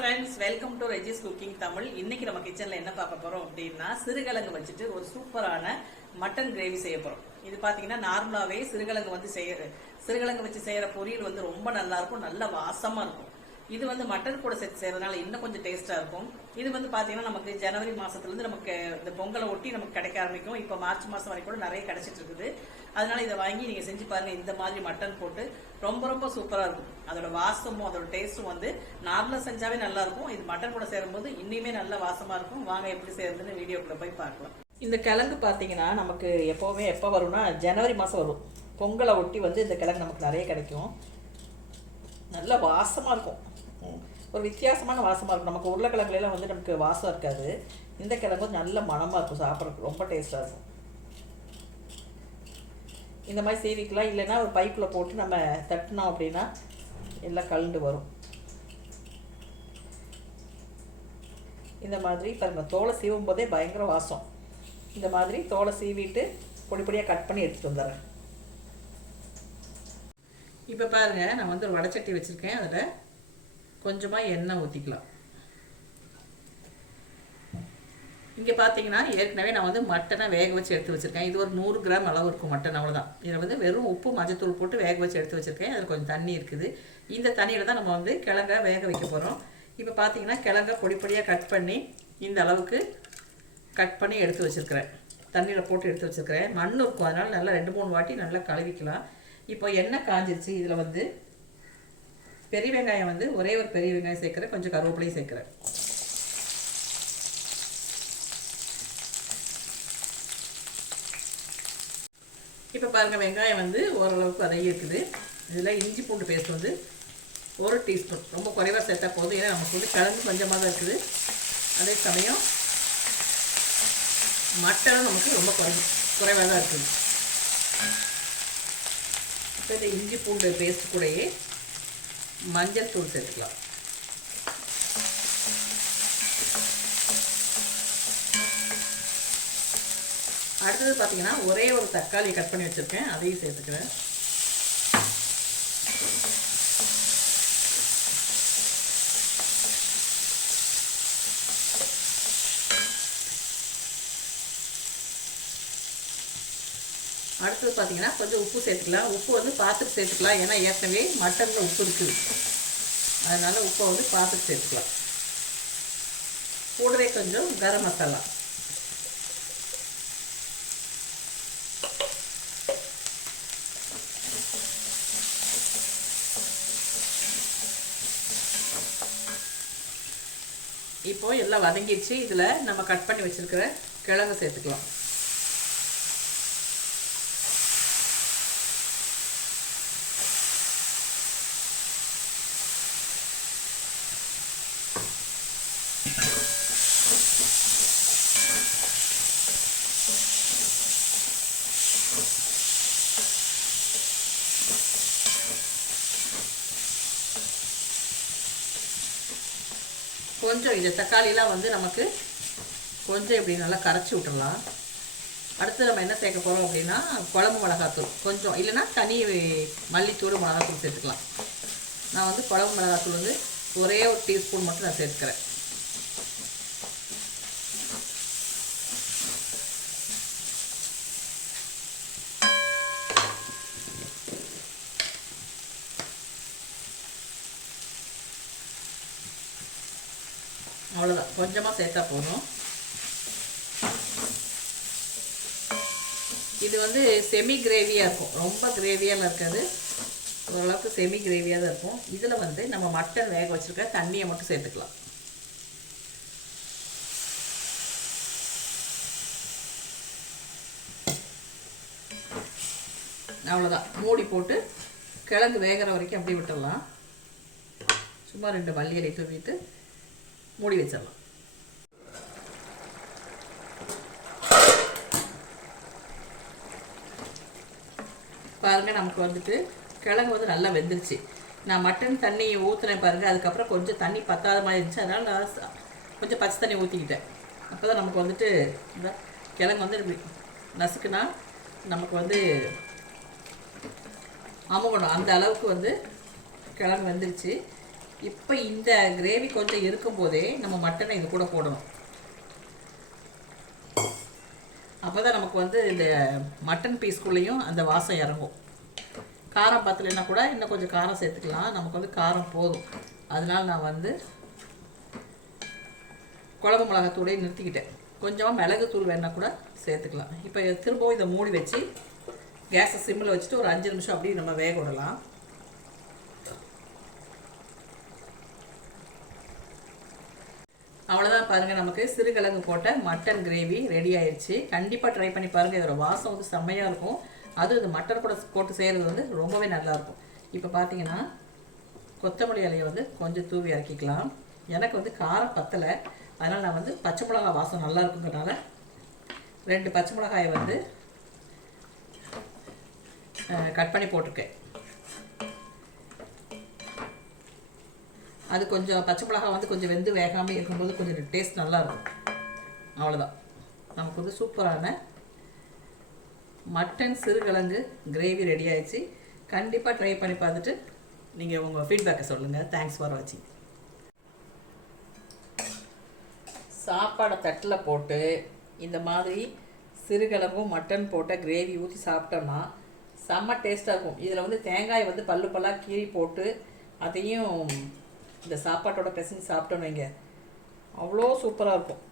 Friends, welcome to Regis cooking Tamil. இன்னைக்கு நம்ம கிச்சன்ல என்ன பார்க்க போறோம் அப்படின்னா, சிறுகிழங்கு வச்சுட்டு ஒரு சூப்பரான மட்டன் கிரேவி செய்ய போறோம். இது பாத்தீங்கன்னா நார்மலாவே சிறுகிழங்கு வச்சு செய்யற பொரியல் வந்து ரொம்ப நல்லா இருக்கும், நல்ல வாசமா இருக்கும். இது வந்து மட்டன் கூட சேர்த்து செய்யறதுனால இன்னும் கொஞ்சம் டேஸ்டா இருக்கும். இது வந்து பாத்தீங்கன்னா நமக்கு ஜனவரி மாசத்துல இருந்து நமக்கு இந்த பொங்கலை ஒட்டி நமக்கு கிடைக்க ஆரம்பிக்கும். இப்ப மார்ச் மாசம் வரைக்கும் கூட நிறைய கிடைச்சிட்டு இருக்குது. அதனால இதை வாங்கி நீங்க செஞ்சு பாருங்க. இந்த மாதிரி மட்டன் போட்டு ரொம்ப ரொம்ப சூப்பரா இருக்கும். அதோட வாசமும் அதோட டேஸ்டும் வந்து நார்மலா செஞ்சாவே நல்லா இருக்கும். இது மட்டன் கூட சேரும்போது இன்னுமே நல்ல வாசமா இருக்கும். வாங்க எப்படி செய்யறதுன்னு வீடியோக்குள்ள போய் பார்க்கலாம். இந்த கிழங்கு பாத்தீங்கன்னா நமக்கு எப்பவுமே எப்ப வரும்னா ஜனவரி மாசம் வரும். பொங்கலை ஒட்டி வந்து இந்த கிழங்கு நமக்கு நிறைய கிடைக்கும். நல்ல வாசமா இருக்கும், ஒரு வித்தியாசமான வாசமாக இருக்கும். நமக்கு உருளைக்கிழங்குலாம் வந்து நமக்கு வாசம் இருக்காது. இந்த கிழங்கு நல்ல மணமாக இருக்கும், சாப்பிட்றதுக்கு ரொம்ப டேஸ்ட்டாக இருக்கும். இந்த மாதிரி சீவிக்கலாம், இல்லைன்னா ஒரு பைப்பில் போட்டு நம்ம தட்டினோம் அப்படின்னா எல்லாம் கலண்டு வரும். இந்த மாதிரி பாருங்கள், தோலை சீவும் போதே பயங்கர வாசம். இந்த மாதிரி தோலை சீவிட்டு பொடி பொடியாக கட் பண்ணி எடுத்துகிட்டு வந்துடுறேன். இப்போ பாருங்கள், நான் வந்து ஒரு வடைச்சட்டி வச்சுருக்கேன். அதில் கொஞ்சமாக எண்ணெய் ஊற்றிக்கலாம். இங்கே பார்த்தீங்கன்னா ஏற்கனவே நான் வந்து மட்டனை வேக வச்சு எடுத்து வச்சுருக்கேன். இது ஒரு 100 கிராம் அளவு இருக்கும் மட்டன், அவ்வளோதான். இதில் வந்து வெறும் உப்பு மஞ்சத்தூள் போட்டு வேக வச்சு எடுத்து வச்சுருக்கேன். அதில் கொஞ்சம் தண்ணி இருக்குது. இந்த தண்ணியில் தான் நம்ம வந்து கிழங்கை வேக வைக்க போகிறோம். இப்போ பார்த்தீங்கன்னா கிழங்கை பொடி பொடியாக கட் பண்ணி இந்த அளவுக்கு கட் பண்ணி எடுத்து வச்சுருக்கிறேன். தண்ணியில் போட்டு எடுத்து வச்சுருக்கிறேன். மண் இருக்கும், அதனால் நல்லா 2-3 வாட்டி நல்லா கழுவிக்கலாம். இப்போ எண்ணெய் காஞ்சிருச்சு. இதில் வந்து பெரிய வெங்காயம் வந்து ஒரே ஒரு பெரிய வெங்காயம் சேர்க்குறேன், கொஞ்சம் கருவேப்பிலையும் சேர்க்குறேன். இப்போ பாருங்கள், வெங்காயம் வந்து ஓரளவுக்கு வதங்கி இருக்குது. இதில் இஞ்சி பூண்டு பேஸ்ட் வந்து 1 டீஸ்பூன், ரொம்ப குறைவாக சேர்த்தா போதும். ஏன்னா நமக்கு வந்து கிழங்கு கொஞ்சமாக தான் இருக்குது. அதே சமயம் மட்டனும் நமக்கு ரொம்ப குறைவாக தான் இருக்குது. இப்போ இந்த இஞ்சி பூண்டு பேஸ்ட் கூடயே மஞ்சள் தூள் சேர்த்துக்கலாம். அடுத்தது பார்த்தீங்கன்னா ஒரே ஒரு தக்காளி கட் பண்ணி வச்சுருக்கேன், அதையும் சேர்த்துக்கிறேன். அடுத்தது பார்த்தீங்கன்னா கொஞ்சம் உப்பு சேர்த்துக்கலாம். உப்பு வந்து பார்த்துட்டு சேர்த்துக்கலாம், ஏன்னா ஏற்கனவே மட்டனில் உப்பு இருக்குது. அதனால் உப்பை வந்து பார்த்துட்டு சேர்த்துக்கலாம். கூடவே கொஞ்சம் கரம் மசாலா. இப்போ எல்லாம் வதங்கிடுச்சு. இதில் நம்ம கட் பண்ணி வச்சுருக்கிற கிழங்கு சேர்த்துக்கலாம். கொஞ்சம் இந்த தக்காளிலாம் வந்து நமக்கு கொஞ்சம் இப்படி நல்லா கரைச்சி விட்டுடலாம். அடுத்து நம்ம என்ன சேர்க்க போகிறோம் அப்படின்னா, குழம்பு மிளகாத்தூள் கொஞ்சம், இல்லைன்னா தனி மல்லித்தூள் மிளகாத்தூள் சேர்த்துக்கலாம். நான் வந்து குழம்பு மிளகாத்தூள் வந்து ஒரே ஒரு டீஸ்பூன் மட்டும் நான் சேர்த்துக்கிறேன். அவ்வளோதான், கொஞ்சமாக சேர்த்தா போதும். இது வந்து செமி கிரேவியாக இருக்கும், ரொம்ப கிரேவியாக இருக்காது, ஓரளவுக்கு செமி கிரேவியாக தான் இருக்கும். இதில் வந்து நம்ம மட்டன் வேக வச்சுருக்க தண்ணியை மட்டும் சேர்த்துக்கலாம். அவ்வளோதான், மூடி போட்டு கிழங்கு வேகிற வரைக்கும் அப்படியே விட்டுடலாம். சும்மா 2 மல்லி இலை தூவிட்டு மூடி வச்சிடலாம். பாருங்கள், நமக்கு வந்துட்டு கிழங்கு வந்து நல்லா வெந்துருச்சு. நான் மட்டன் தண்ணி ஊற்றுனேன் பாருங்கள், அதுக்கப்புறம் கொஞ்சம் தண்ணி பத்தாத மாதிரி இருந்துச்சு. அதனால் நான் கொஞ்சம் பச்சை தண்ணி ஊற்றிக்கிட்டேன். அப்போ தான் நமக்கு வந்துட்டு இந்த கிழங்கு வந்து நசுக்குனா நமக்கு வந்து அமுகணும். அந்த அளவுக்கு வந்து கிழங்கு வெந்துருச்சு. இப்போ இந்த கிரேவி கொஞ்சம் இருக்கும்போதே நம்ம மட்டனை இது கூட போடணும். அப்போ தான் நமக்கு வந்து இந்த மட்டன் பீஸ்குள்ளேயும் அந்த வாசம் இறங்கும். காரம் பத்தலைன்னா கூட இன்னும் கொஞ்சம் காரம் சேர்த்துக்கலாம். நமக்கு வந்து காரம் போதும். அதனால நான் வந்து குழம்பு மிளகாத்தூளையும் நிறுத்திக்கிட்டேன். கொஞ்சமாக மிளகுத்தூள் வேணால் கூட சேர்த்துக்கலாம். இப்போ திரும்பவும் இதை மூடி வச்சு கேஸை சிம்மில் வச்சுட்டு ஒரு 5 நிமிஷம் அப்படியே நம்ம வேக விடலாம். அவ்வளோதான் பாருங்கள், நமக்கு சிறுகிழங்கு போட்ட மட்டன் கிரேவி ரெடி ஆயிடுச்சு. கண்டிப்பாக ட்ரை பண்ணி பாருங்கள். இதோட வாசம் வந்து செம்மையாக இருக்கும். அதுவும் இந்த மட்டன் கூட போட்டு செய்கிறது வந்து ரொம்பவே நல்லாயிருக்கும். இப்போ பார்த்தீங்கன்னா கொத்தமல்லி இலையை வந்து கொஞ்சம் தூவி இறக்கிக்கலாம். எனக்கு வந்து காரம் பத்தலை, அதனால் நான் வந்து பச்சை மிளகாய் வாசம் நல்லா இருக்குங்கிறனால 2 பச்சை மிளகாயை வந்து கட் பண்ணி போட்டிருக்கேன். அது கொஞ்சம் பச்சை மிளகாய் வந்து கொஞ்சம் வெந்து வேகாமல் இருக்கும்போது கொஞ்சம் டேஸ்ட் நல்லாயிருக்கும். அவ்வளோதான், நமக்கு வந்து சூப்பரான மட்டன் சிறுகிழங்கு கிரேவி ரெடி ஆயிடுச்சு. கண்டிப்பாக ட்ரை பண்ணி பார்த்துட்டு நீங்கள் உங்கள் ஃபீட்பேக்கை சொல்லுங்கள். தேங்க்ஸ் ஃபார் வாட்சிங். சாப்பாடை தட்டில் போட்டு இந்த மாதிரி சிறுகிழங்கும் மட்டன் போட்ட கிரேவி ஊற்றி சாப்பிட்டோம்னா செம்ம டேஸ்ட்டாக இருக்கும். இதில் வந்து தேங்காயை வந்து பல்லாக கீறி போட்டு அதையும் இந்த சாப்பாட்டோட பிசைஞ்சு சாப்பிட்டோன்னு வைங்க, அவ்வளோ சூப்பராக இருக்கும்.